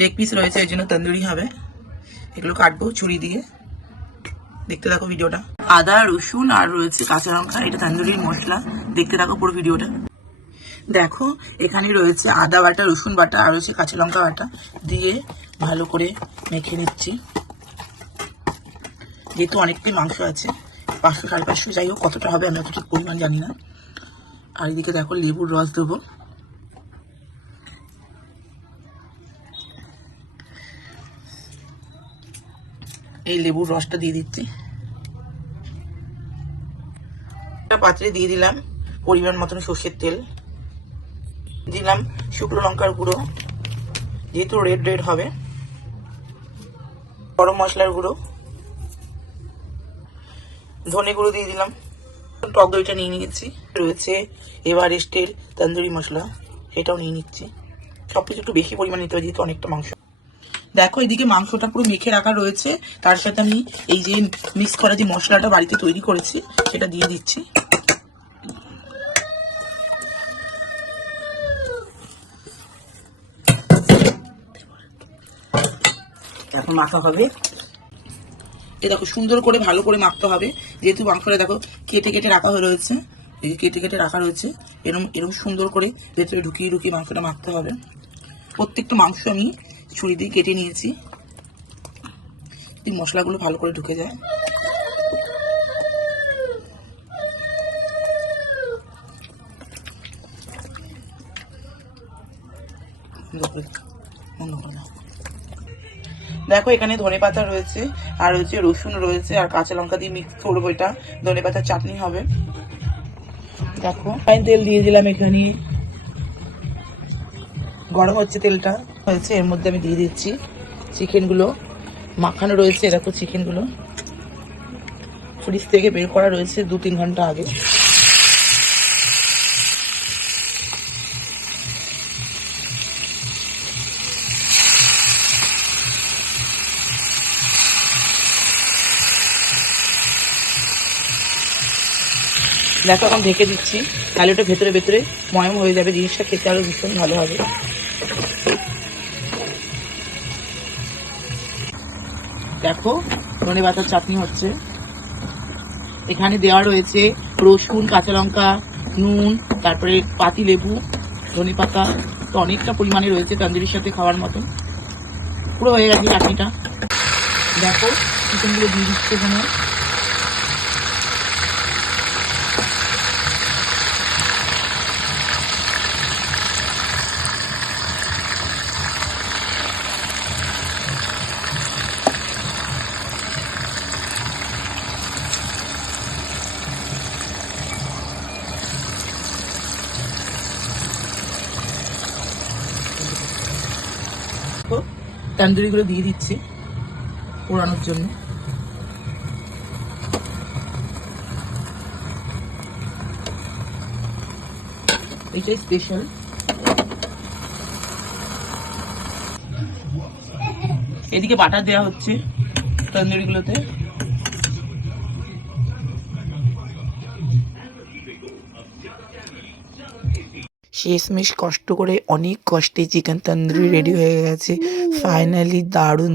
Leg piece রয়েছে, এর জন্য তন্দুরি হবে। এগুলো কাটবো ছুরি দিয়ে। দেখতে থাকো ভিডিওটা। আদা, রসুন আর রয়েছে কাঁচা লঙ্কা, এটা তন্দুরির মশলা। দেখতে থাকো পুরো ভিডিওটা। দেখো এখানে রয়েছে আদা বাটা, রসুন বাটা আর রয়েছে কাঁচা লঙ্কা বাটা, দিয়ে ভালো করে মেখে নিচ্ছি। যেহেতু অনেকটাই মাংস আছে, 500 550, যাই হোক কতটা হবে আমি অত ঠিক পরিমাণ জানি না। আর এদিকে দেখো লেবুর রস দেবো। এই লেবুর রসটা দিয়ে দিচ্ছি। একটা পাত্রে দিয়ে দিলাম পরিমাণ মতন সর্ষের তেল, দিলাম শুকনো লঙ্কার গুঁড়ো, যেহেতু রেড রেড হবে, গরম মশলার গুঁড়ো, ধনে গুঁড়ো দিয়ে দিলাম, টক দইটা নিয়ে নিয়েছি, রয়েছে এভারেস্টের তন্দুরি মশলা, সেটাও নিয়ে নিচ্ছি। সবকিছু একটু বেশি পরিমাণ নিতে হবে যেহেতু অনেকটা মাংস। দেখো এদিকে মাংসটা পুরো মেখে রাখা রয়েছে, তার সাথে আমি এই যে মিক্স করা যে মশলাটা বাড়িতে তৈরি করেছি সেটা দিয়ে দিচ্ছি। এখন মাখা হবে। এ দেখো সুন্দর করে ভালো করে মাখতে হবে, যেহেতু মাংসটা দেখো কেটে কেটে রাখা হয়ে রয়েছে, এই যে কেটে কেটে রাখা রয়েছে, এরকম এরকম সুন্দর করে ভেতরে ঢুকিয়ে ঢুকিয়ে মাংসটা মাখতে হবে। প্রত্যেকটা মাংস আমি ছুরি দিয়ে কেটে নিয়েছি, এই মশলাগুলো ভালো করে ঢুকে যায়। দেখো এখানে ধনে পাতা রয়েছে আর রয়েছে রসুন রয়েছে আর কাঁচা লঙ্কা দিয়ে মিক্স করবো, এটা ধনে পাতার চাটনি হবে। দেখো তেল দিয়ে দিলাম, এখানে গরম হচ্ছে, তেলটা হয়েছে, এর মধ্যে আমি দিয়ে দিচ্ছি চিকেনগুলো। মাখানো রয়েছে, দেখো চিকেনগুলো ফ্রিজ থেকে বের করা রয়েছে 2-3 ঘন্টা আগে। দেখো এখন ঢেকে দিচ্ছি, তাহলে ওটা ভেতরে ভেতরে ময়ম হয়ে যাবে, জিনিসটা খেতে আরো ভীষণ ভালো হবে। দেখো ধনে পাতার চাটনি হচ্ছে, এখানে দেওয়া রয়েছে রসুন, কাঁচা লঙ্কা, নুন, তারপরে পাতি লেবু, ধনে পাতা, তো অনেকটা পরিমাণে রয়েছে তন্দুরির সাথে খাওয়ার মতন। পুরো হয়ে গেছে চাটনিটা। দেখো চিকেনগুলো দিয়ে দিচ্ছে এখানে। তন্দুরিগুলো দিয়ে দিচ্ছি পোড়ানোর জন্য। এটাই স্পেশাল। এদিকে বাটার দেওয়া হচ্ছে তন্দুরিগুলোতে। শেষমেশ কষ্ট করে অনেক কষ্টে চিকেন তন্দুরি রেডি হয়ে গেছে। ফাইনালি দারুণ।